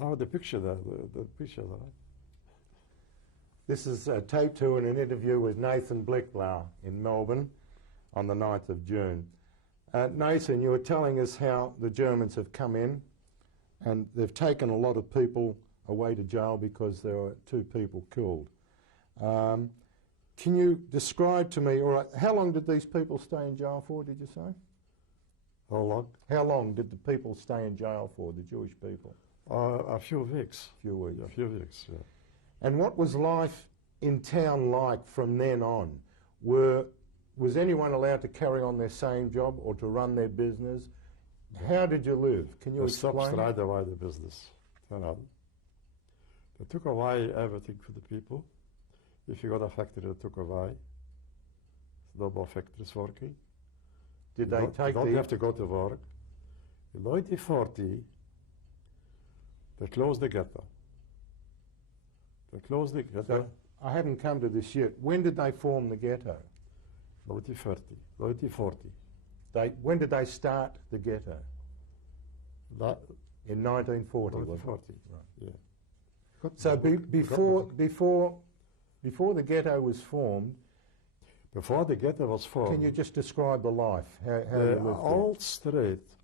How the picture there, the picture there. This is Tape2 in an interview with Nathan Blicblau in Melbourne on the 9th of June. Nathan, you were telling us how the Germans have come in and they've taken a lot of people away to jail because there were 2 people killed. Can you describe to me, all right, how long did these people stay in jail for, did you say? How long? How long did the people stay in jail for, the Jewish people? A few weeks. A few weeks. A few weeks, yeah. And what was life in town like from then on? Was anyone allowed to carry on their same job or to run their business? How did you live? Can you explain? Stopped right away the business. They took away everything for the people. If you got a factory, they took away. No more factories working. Did they take you don't have to go to work. In 1940, they closed the ghetto. They closed the ghetto. So I haven't come to this yet. When did they form the ghetto? 1940. When did they start the ghetto? In 1940. 1940. Right. Yeah. So before the ghetto was formed. Before the ghetto was formed. Can you just describe the life? How you lived there? Old street,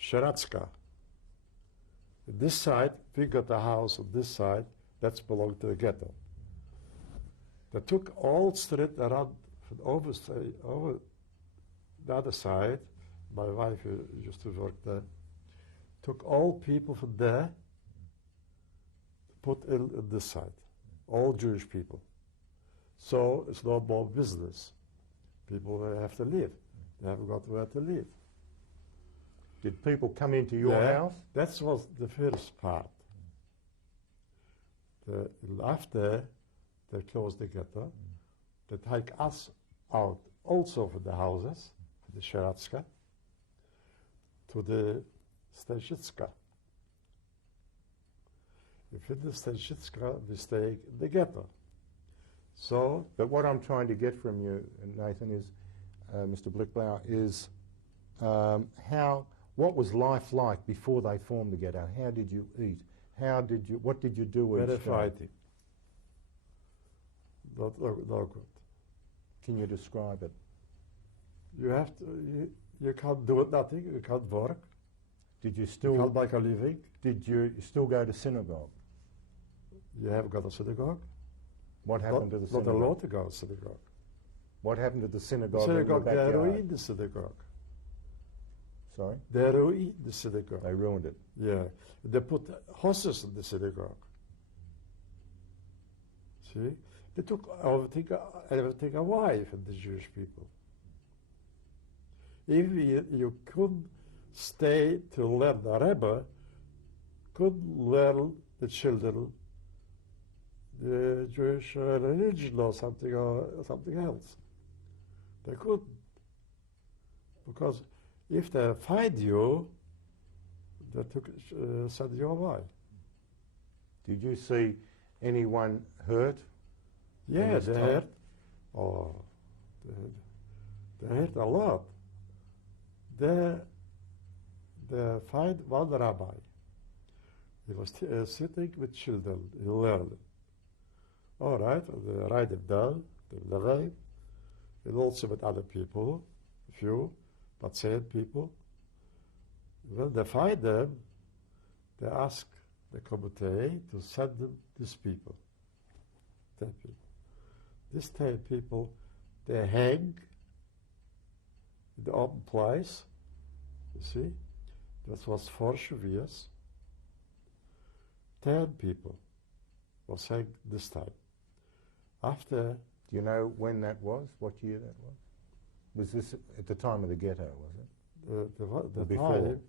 Zdunska. This side, we got a house on this side, that's belonged to the ghetto. They took Old Street around over the other side. My wife used to work there. Took all people from there, put in this side, all Jewish people. So it's no more business. People have to live. They haven't got where to live. Did people come into your house? That was the first part. After they closed the ghetto, they take us out also for the houses, for the Zdunska, to the Zdunska. If in the Zdunska, we stay in the ghetto. So, but what I'm trying to get from you, Nathan, is, Mr. Blicblau, is what was life like before they formed the ghetto? How did you eat? What did you do each day? Very fighting. Not good. Can you describe it? You have to. You can't do it. Nothing. You can't work. Did you still? You can't make a living. Did you still go to synagogue? You have got a synagogue. What happened to the synagogue? Not allowed to go to synagogue. What happened to the synagogue? The synagogue, they ruined the synagogue. Sorry? They ruined the synagogue. They ruined it. Yeah. They put horses in the synagogue. See? They took everything away from the Jewish people. If you couldn't stay to learn the Rebbe, couldn't learn the children the Jewish religion or something else. They couldn't. Because if they find you, they send you away. Did you see anyone hurt? Yeah, they hurt. Oh, they hurt a lot. They find one rabbi. He was sitting with children, he learned. All right, they write it down, the name, and also with other people, few, but same people. When they find them, they ask the committee to send them these people. 10 people. These 10 people, they hang in the open place, you see. That was 4 years. 10 people was hanged this time. After... Do you know when that was? What year that was? Was this at the time of the ghetto, was it? The before? time,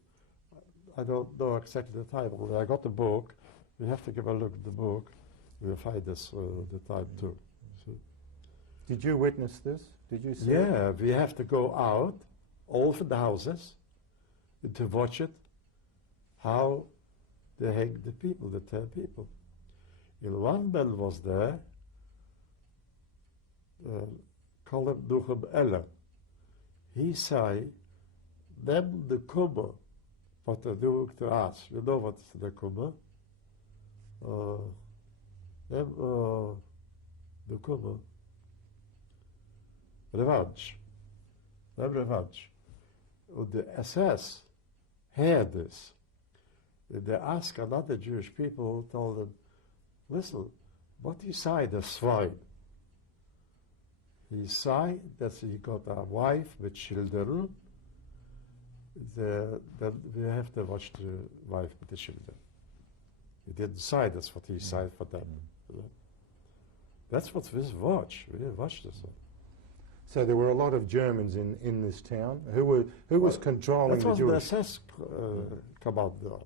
I don't know exactly the time. I got the book. We have to give a look at the book. We'll find this the time too. See? Did you witness this? Did you see Yeah, it? we have to go out, all from the houses, and to watch it, how they hang the people, the 10 people. And one man was there, call him Nuchem Eller. He said, neem de kommer, wat er doe ik te aas. You know what is the kommer? Hem de komen revenge. They have revenge. The SS had this. They asked another Jewish people, told them, listen, what he said, the swine? He said that he got a wife with children. Then we have to watch the wife with the children. He didn't say that's what he said for them. That's what we watch. We watch this one. So there were a lot of Germans in this town. Who was controlling the Jewish? That was the SS commander.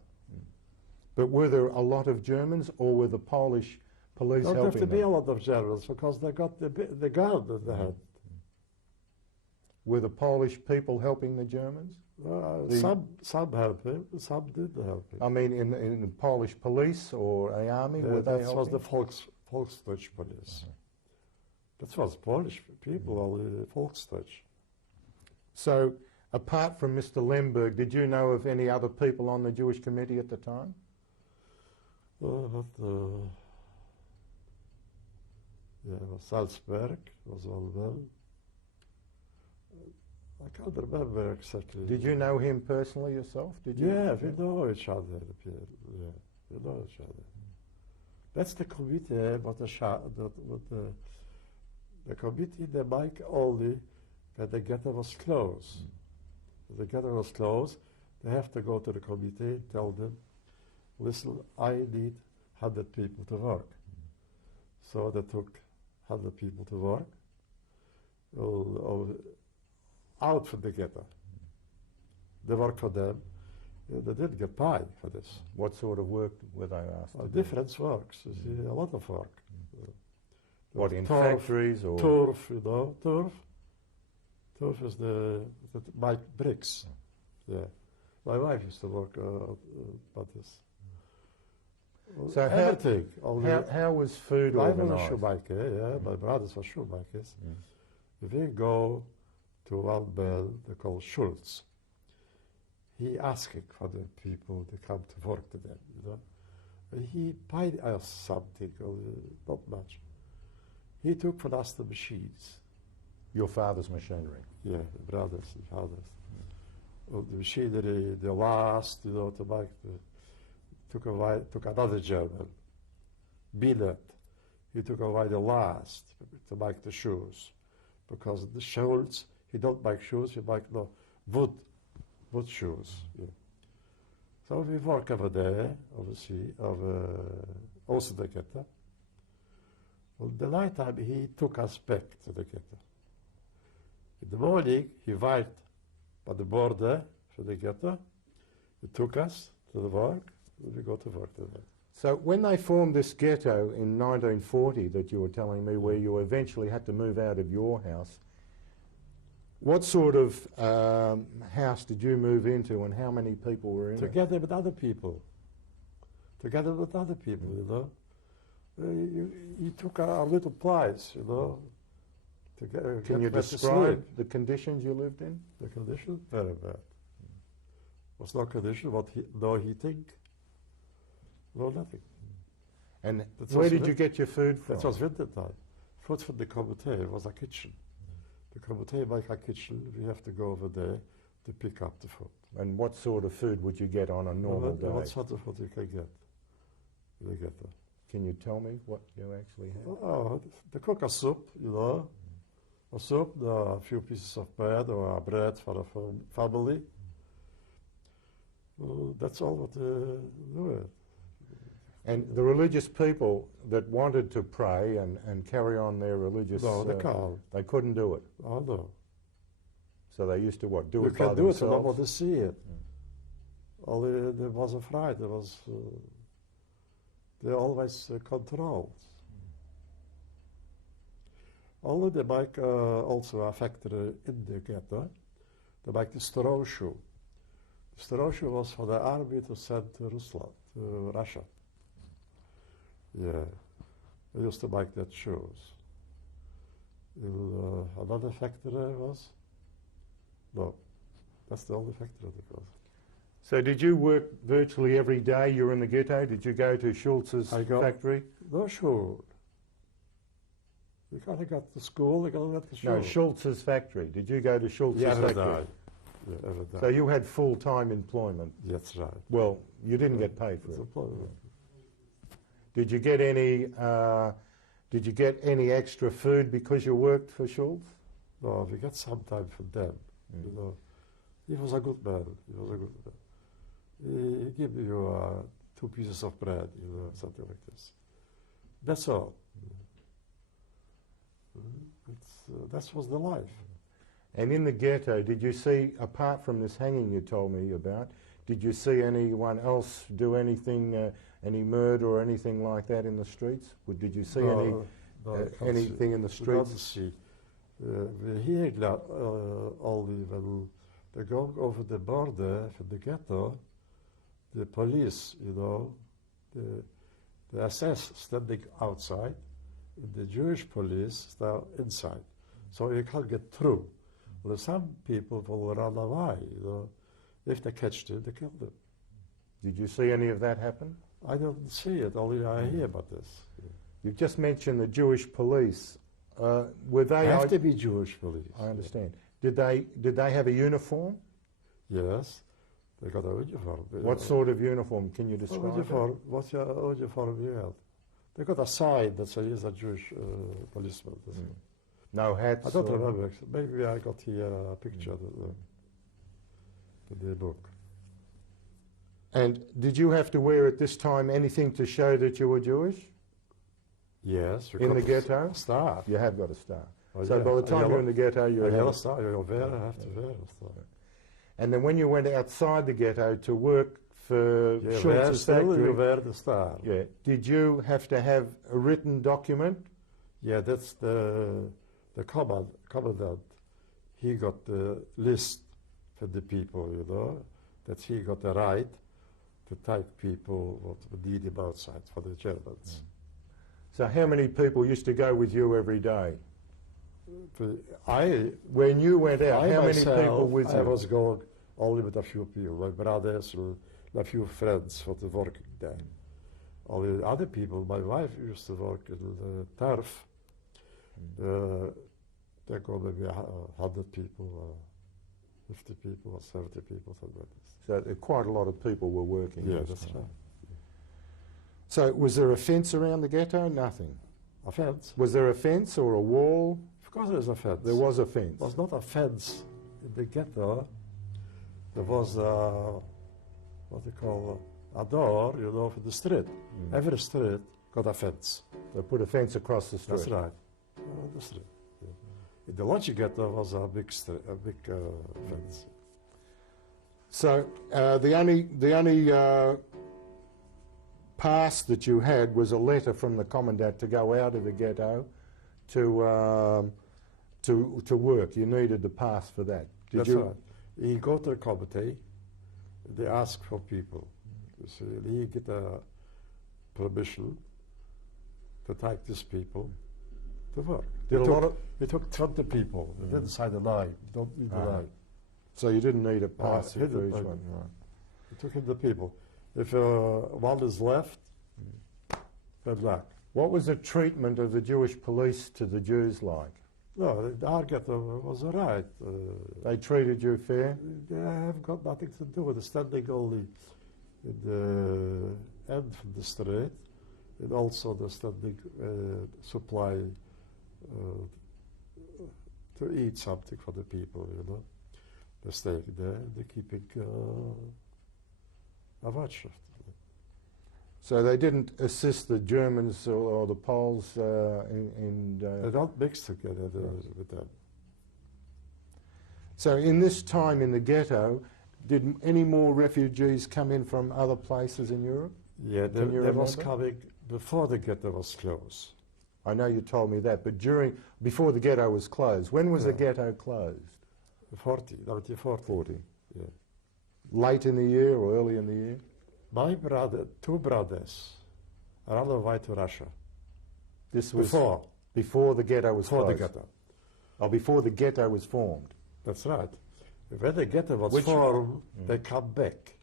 But were there a lot of Germans, or were the Polish police There helping have to be them? a lot of Germans because they got the gun in the head. Were the Polish people helping the Germans? Some helped him, some didn't help him. I mean, in the Polish police or the army, were they That was helping? the Volksdeutsch police. That was Polish people, only the Volksdeutsch. So, apart from Mr. Lemberg, did you know of any other people on the Jewish committee at the time? Salzberg was one of them. I can't remember exactly. Did you know him personally yourself? Did you? Yeah, we know each other. Yeah, we know each other. That's the committee, but the committee they make only when the ghetto was closed. If the ghetto was closed, they have to go to the committee, tell them, listen, I need 100 people to work. So they took 100 people to work out from the ghetto. They work for them. They didn't get paid for this. What sort of work were they asked to do? Different works. You see, a lot of work. What, in turf, factories or? Turf, you know, turf. Turf is that make bricks. Yeah. My wife used to work about this. So everything. How was food I was a organised? shoemaker, yeah. My brothers were shoemakers. If we go to one man they call Schultz, he asking for the people to come to work to them, you know. And he paid us something, not much. He took from us the machines. Your father's machinery? Yeah, the brothers and fathers. The machinery, the last, you know, to make took another German, Binet. He took away the last to make the shoes. Because the Schultz, he don't make shoes, he make no wood shoes. Yeah. So we work over there, obviously, also the ghetto. Well, the night time he took us back to the ghetto. In the morning he went by the border for the ghetto. He took us to the work, and we go to work today. So when they formed this ghetto in 1940 that you were telling me, where you eventually had to move out of your house, what sort of house did you move into and how many people were in it? Together with other people. Together with other people, you know. He took a little place, you know. Can you describe the conditions you lived in? The condition? Very bad. Was no condition, no heating, no nothing. And where did you get your food from? It was winter time. Food from the committee was a kitchen. The committee make a kitchen, we have to go over there to pick up the food. And what sort of food would you get on a normal day? What sort of food you can get? You get that. Can you tell me what you actually had? Oh, they cook a soup, you know. A soup, a few pieces of bread or a bread for a family. Well, that's all what they do. And the religious people that wanted to pray and carry on their religious... No, they can't. They couldn't do it. Oh, no. So they used to what? Do you it by can do themselves? it, but nobody see it. Only there was a fright. There was... they always controlled. Only they make also a factory in the ghetto. They make the straw shoe. The straw shoe was for the army to send to Russia. Yeah, they used to make that shoes. Another factory was? No, that's the only factory that was. So did you work virtually every day you were in the ghetto? Did you go to Schultz's factory? No, sure. You gotta go to school, you gotta go to school. No, Schultz's factory. Did you go to Schultz's factory? Yeah, every day. So you had full-time employment? That's right. Well, you didn't get paid for it. Employment. Did you get any extra food because you worked for Schultz? No, we got some time from them. You know, he was a good man. He was a good man. He gave you 2 pieces of bread, you know, something like this. That's all. That was the life. And in the ghetto, did you see, apart from this hanging you told me about, did you see anyone else do anything, any murder or anything like that in the streets? Did you see anything in the streets? You see. We hear that only when they go over the border from the ghetto, the police, you know, the SS standing outside, and the Jewish police stay inside. So you can't get through. Well, some people will run away, you know. If they catch them, they kill them. Did you see any of that happen? I don't see it, only I hear about this. You've just mentioned the Jewish police. Were they have to be Jewish police. I understand. Did they have a uniform? Yes, they got a uniform. What sort of uniform? Can you describe it? What's your uniform you have? They got a sign that says he's a Jewish policeman. No hats? I don't remember. Maybe I got here a picture of the book. And did you have to wear at this time anything to show that you were Jewish? Yes. In the ghetto? A star. You have got a star. Oh, so yeah. by the time you're in the ghetto, you have a star. You have to wear a star. And then when you went outside the ghetto to work for Schultz's factory, you wear the star. Yeah. Did you have to have a written document? Yeah, that's the commandant. He got the list for the people, you know, that he got the right to take people what would need him outside for the Germans. So how many people used to go with you every day? When you went out, how many people with you? I was going only with a few people, my brothers and a few friends for the working there. All the other people, my wife used to work in the turf. There go maybe 100 people, 50 people, or 70 people, something like this. So quite a lot of people were working. Yeah, that's right. So was there a fence around the ghetto? Nothing. A fence? Was there a fence or a wall? Of course there was a fence. There was a fence. There was not a fence in the ghetto. There was what they call a door, you know, for the street. Every street got a fence. They put a fence across the street. That's right. The street. Yeah. In the Lodge ghetto was a big fence. So the only pass that you had was a letter from the commandant to go out of the ghetto to work. You needed the pass for that. That's right. He go to the committee. They ask for people. So he get a permission to take these people to work. It took 20 people. They didn't sign the line. Don't need the line. So you didn't need a pass for each one. Right. It took in the people. If one is left, bad luck. What was the treatment of the Jewish police to the Jews like? No, our ghetto was all right. They treated you fair? They have got nothing to do with it. Standing only in the end of the street, and also the standing supply to eat something for the people, you know. They're staying there, they're keeping a watch. So they didn't assist the Germans or the Poles in they don't mix together with them. So in this time in the ghetto, did any more refugees come in from other places in Europe? Yeah, there was coming before the ghetto was closed. I know you told me that, but before the ghetto was closed. When was the ghetto closed? 1940. Yeah. Late in the year or early in the year? My brother, 2 brothers, ran away to Russia. This was before the ghetto was closed? Before the ghetto. Oh, before the ghetto was formed? That's right. When the ghetto was formed, they come back.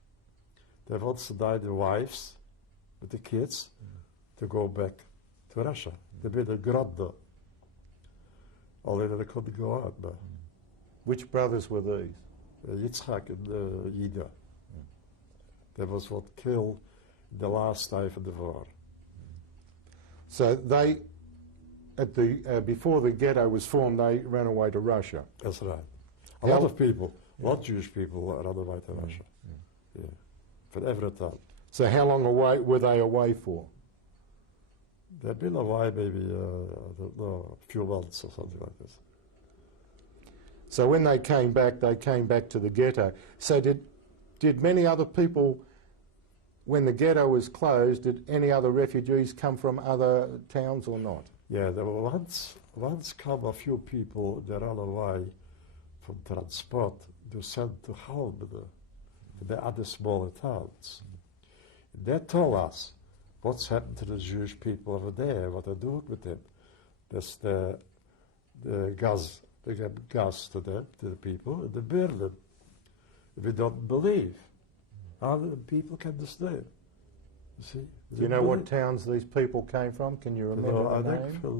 They want to deny the wives with the kids to go back to Russia. They made a grant there. Only they couldn't go out now. Which brothers were these? Yitzhak and Yida. That was what killed the last time of the war. So they, at the before the ghetto was formed, they ran away to Russia. That's right. A lot of people, a lot of Jewish people ran away to Russia. Yeah. From every town. So how long away were they away for? They've been away maybe, I don't know, a few months or something like this. So when they came back to the ghetto. So did many other people, when the ghetto was closed, did any other refugees come from other towns or not? Yeah, there were once come a few people that ran away from transport to send to help the other smaller towns. They told us what's happened to the Jewish people over there, what they're doing with them. That's the gas, they give gas to them, to the people, and they burn them. We don't believe. How the people can understand? You see? Do you know what towns these people came from? Can you remember I the think name?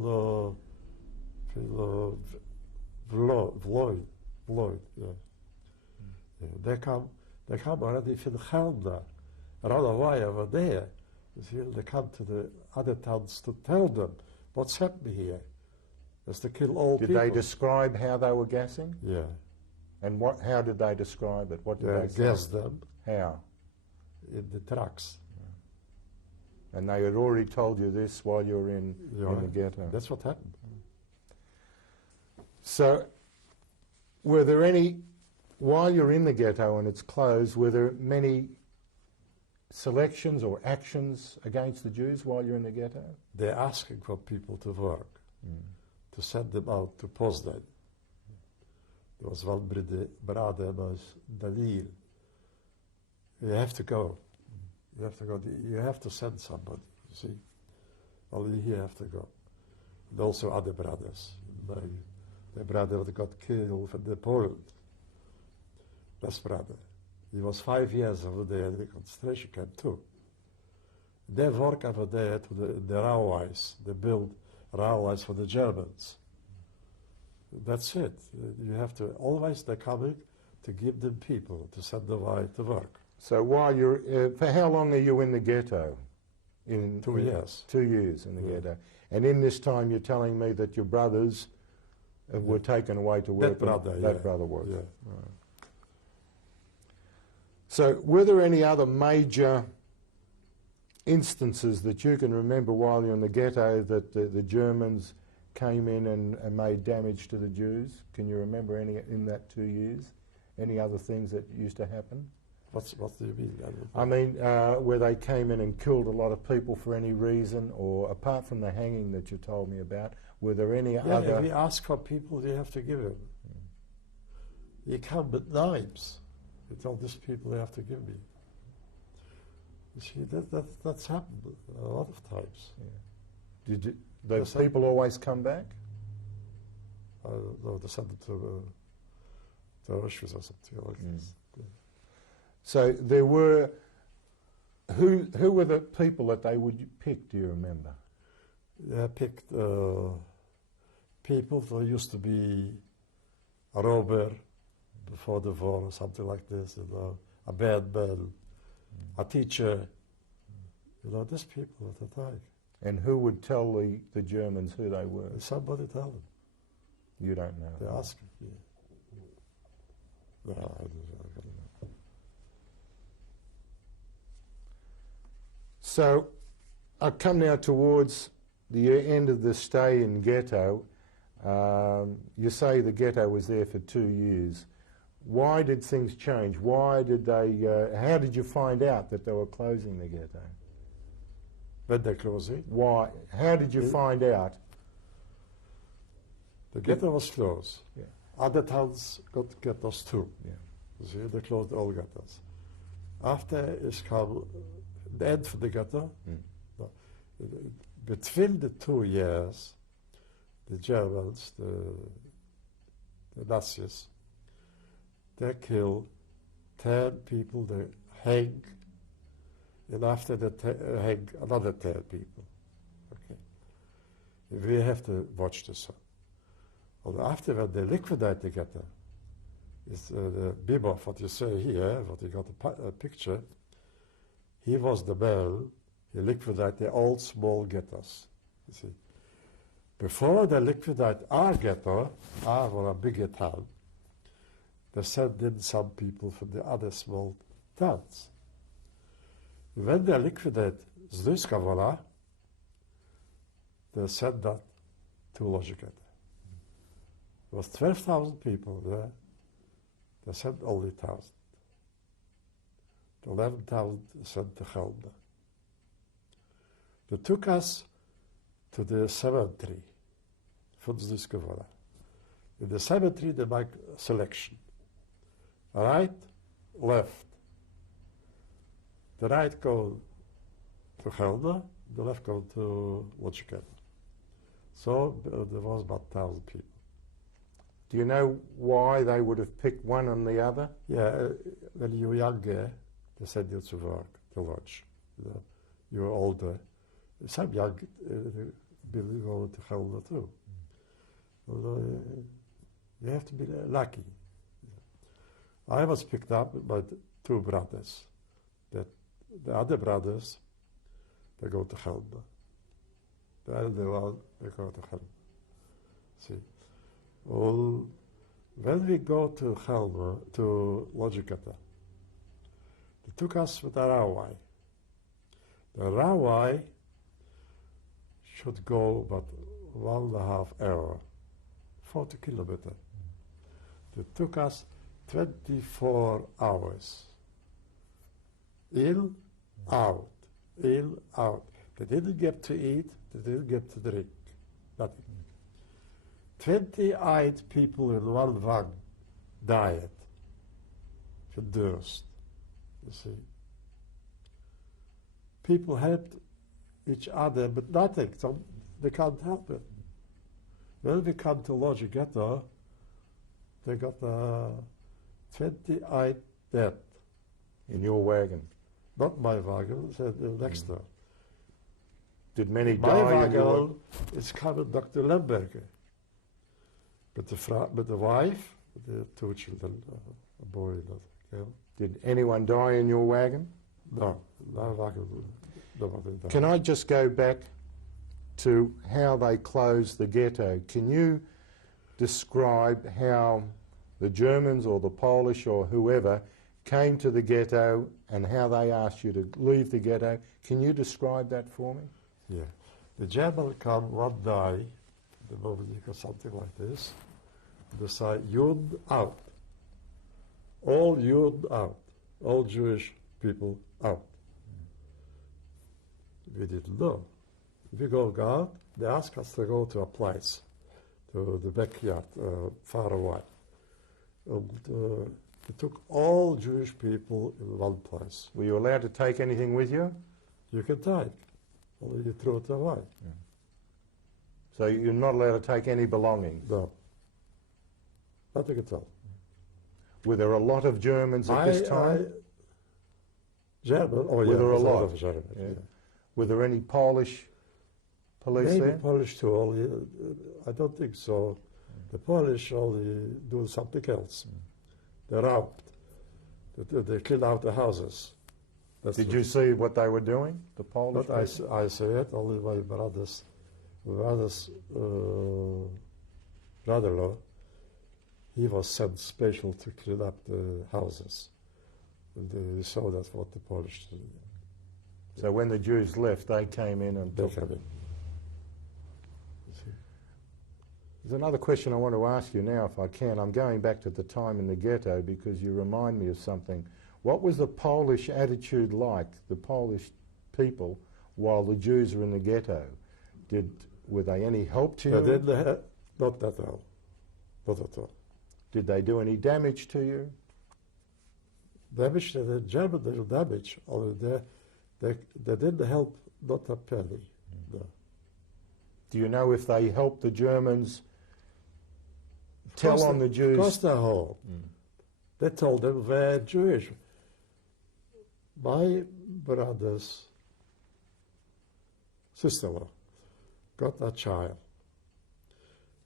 Vloid, yeah. Yeah. They come already from Gelder, run away over there. You see, they come to the other towns to tell them what's happening here. That's to kill all people. Did they describe how they were gassing? Yeah. And how did they describe it? What did they say? Gas them How? in the trucks. And they had already told you this while you were in the ghetto. That's what happened. So, were there any, while you're in the ghetto and it's closed, were there many selections or actions against the Jews while you're in the ghetto? They're asking for people to work, to send them out to Poznan. There was one brother, was Daniel. You have to go. You have to go. You have to send somebody, you see. Only you have to go. And also other brothers. My brother that got killed from the Poland. Best brother. He was 5 years over there in the concentration camp too. They work over there to the railways. They build railways for the Germans. That's it. You have to, always they're coming to give them people, to send them out to work. So while you're, for how long are you in the ghetto? 2 years. 2 years in the ghetto. And in this time you're telling me that your brothers were taken away to work. That brother was. Yeah. Right. So were there any other major instances that you can remember while you're in the ghetto that the Germans came in and made damage to the Jews? Can you remember any in that 2 years? Any other things that used to happen? What do you mean? I mean, where they came in and killed a lot of people for any reason, or apart from the hanging that you told me about, were there any other... Yeah, if you ask for people, you have to give them. You come with knives. You tell these people you have to give me. You see, that's happened a lot of times. Yeah. Did those people always come back? No, they sent them to Auschwitz or something like this. Yeah. So there were... Who were the people that they would pick, do you remember? They picked people that used to be a robber before the war or something like this, you know, a bad man, a teacher, you know, these people at the time. And who would tell the Germans who they were? Somebody tell them. You don't know? They ask them, yeah. No, I don't know. So, I come now towards the end of the stay in ghetto. You say the ghetto was there for 2 years. Why did things change? Why did they, how did you find out that they were closing the ghetto? When they're closing? Why? How did you find out? The ghetto was closed. Yeah. Other towns got ghettos too. Yeah. You see, they closed all ghettos. After is come the end of the ghetto. Between the 2 years, the Germans, the Nazis, they kill 10 people, they hang and after that hang another 10 people. Okay. We have to watch this one. Well, after when they liquidate the ghetto, is the Bibov, what you say here, what you got a picture, he was the man, he liquidated the old small ghettos, you see. Before they liquidate our ghetto, our bigger town, they sent in some people from the other small towns. When they liquidate Zdunska, Wola, they sent that to Logic ghetto. There was 12,000 people there. They sent only 1,000. 11,000 sent to Gelder. They took us to the cemetery for Zdunska, Wola. In the cemetery, they make a selection. Right, left. The right go to Gelder, the left go to Logic ghetto. So there was about 1,000 people. Do you know why they would have picked one and the other? Yeah, when you were younger, they sent you to work, to lodge. You were older. Some young people go to Gelder too. Although you have to be lucky. I was picked up by 2 brothers. The other brothers, they go to Gelder. The elder one, they go to Gelder. See. Well, when we go to Gelder, to Logic ghetto, they took us with a railway. The railway should go about 1.5 hours, 40 kilometers. They took us 24 hours. In, out, in, out. They didn't get to eat, they didn't get to drink, nothing. 28 people in one wagon died from thirst, you see. People helped each other, but nothing, so they can't help it. When we come to Logic ghetto, they got 28 dead. In your wagon? Not my wagon, the next door. Did many My die in your wagon is coming Dr. Lemberger. But the wife, the 2 children, a boy and a girl. Did anyone die in your wagon? No, my wagon, nobody died. Can I just go back to how they closed the ghetto? Can you describe how the Germans or the Polish or whoever came to the ghetto and how they asked you to leave the ghetto? Can you describe that for me? Yeah. The Germans come one day, the moment you got something like this, they say, Juden out. All Juden out. All Jewish people out. We didn't know. We go out, they ask us to go to a place, to the backyard, far away. And they took all Jewish people in one place. Were you allowed to take anything with you? You can take, only you throw it away. Yeah. So you're not allowed to take any belongings? No. Nothing at all. Were there a lot of Germans at this time? German? Oh, Were yeah, there a lot of German. Yeah. Yeah. Were there any Polish police Maybe there? Polish too, only, I don't think so. The Polish only do something else. They're out. They clean out the houses. That's Did you see what they were doing, the Polish But people? I say it, only my brother's brother-in-law, he was sent special to clean up the houses. And they saw that's what the Polish did. So when the Jews left, they came in and They took came them. in. You see. There's another question I want to ask you now, if I can. I'm going back to the time in the ghetto because you remind me of something. What was the Polish attitude like, the Polish people, while the Jews were in the ghetto? Were they any help to you? They didn't not at all. Not at all. Did they do any damage to you? Damage, the German didn't damage, only they didn't help, not a penny. No. Do you know if they helped the Germans tell on the Jews? Of course they helped. They told them we're Jewish. My brother's sister-in-law got a child.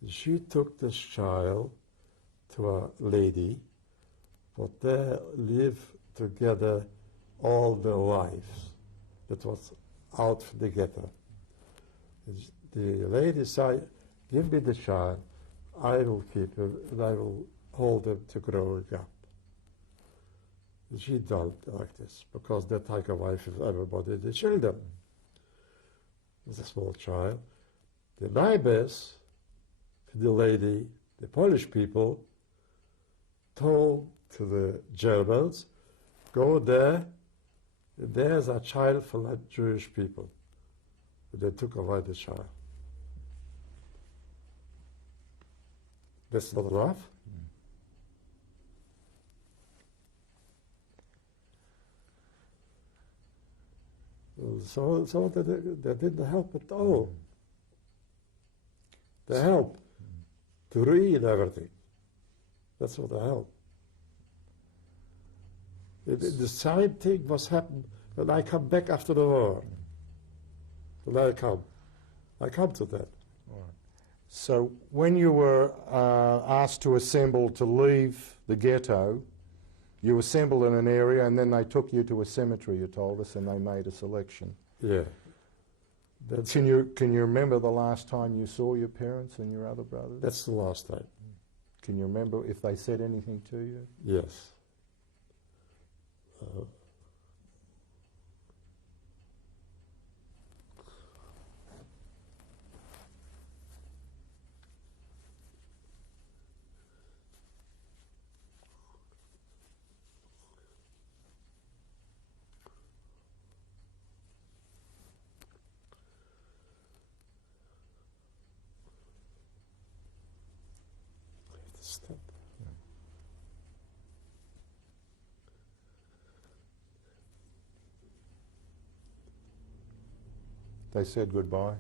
She took this child to a lady, but they lived together all their lives. That was out together. The lady said, give me the child, I will keep him, and I will hold him to growing up. She done like this, because that type of wife is everybody, the children. It's a small child. The neighbors, the lady, the Polish people, told to the Germans, go there, there's a child for the Jewish people. And they took away the child. That's not enough? So they didn't help at all. They helped to read everything. That's what they helped. The same thing was happened when I come back after the war. When I come to that. All right. So when you were asked to assemble to leave the ghetto, you assembled in an area and then they took you to a cemetery, you told us, and they made a selection. Yeah. Can you remember the last time you saw your parents and your other brothers? That's the last time. Can you remember if they said anything to you? Yes. Stop. They said goodbye.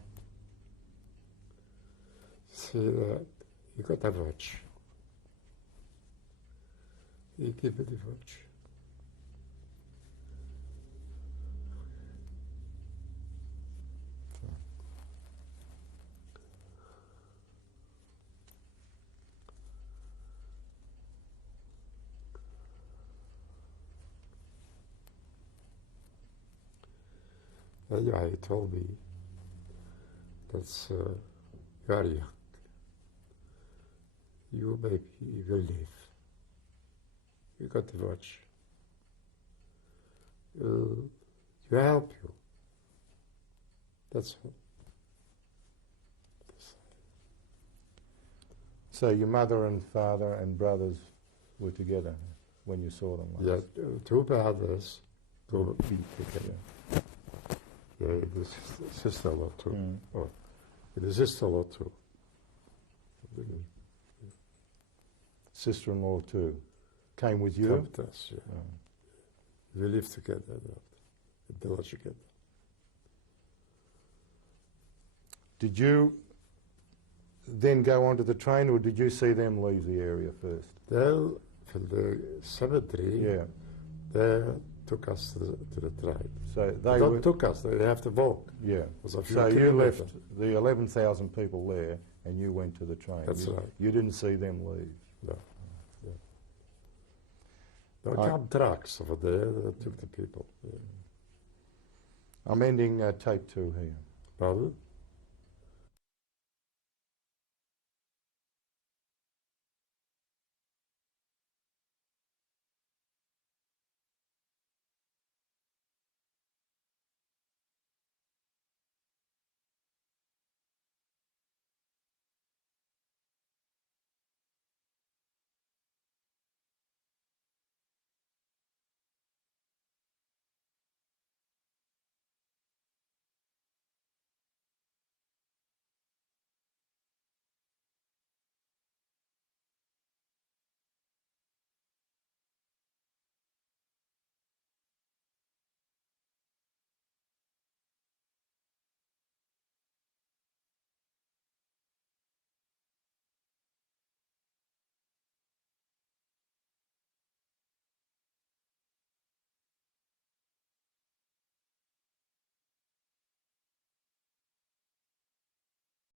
See that? You got a watch. You give it a watch. Yeah, he told me that's very young. You maybe will live. You got the watch. You help you. That's all. So your mother and father and brothers were together when you saw them last? Yeah, two brothers go be together. Yeah, the sister-in-law too. Mm. Oh, the sister-in-law too. Sister-in-law too. Came with you? Come with us, yeah. Oh. We lived together in the village together. Did you then go onto the train, or did you see them leave the area first? Then, from the cemetery, Yeah. they took us to the train. So They they don't took us, they have to walk. Yeah. Was a few So you kilometers. left the 11,000 people there, and you went to the train. That's right. You didn't see them leave. No. Yeah. There I- came trucks over there that took the people. Yeah. I'm ending tape 2 here. Pardon?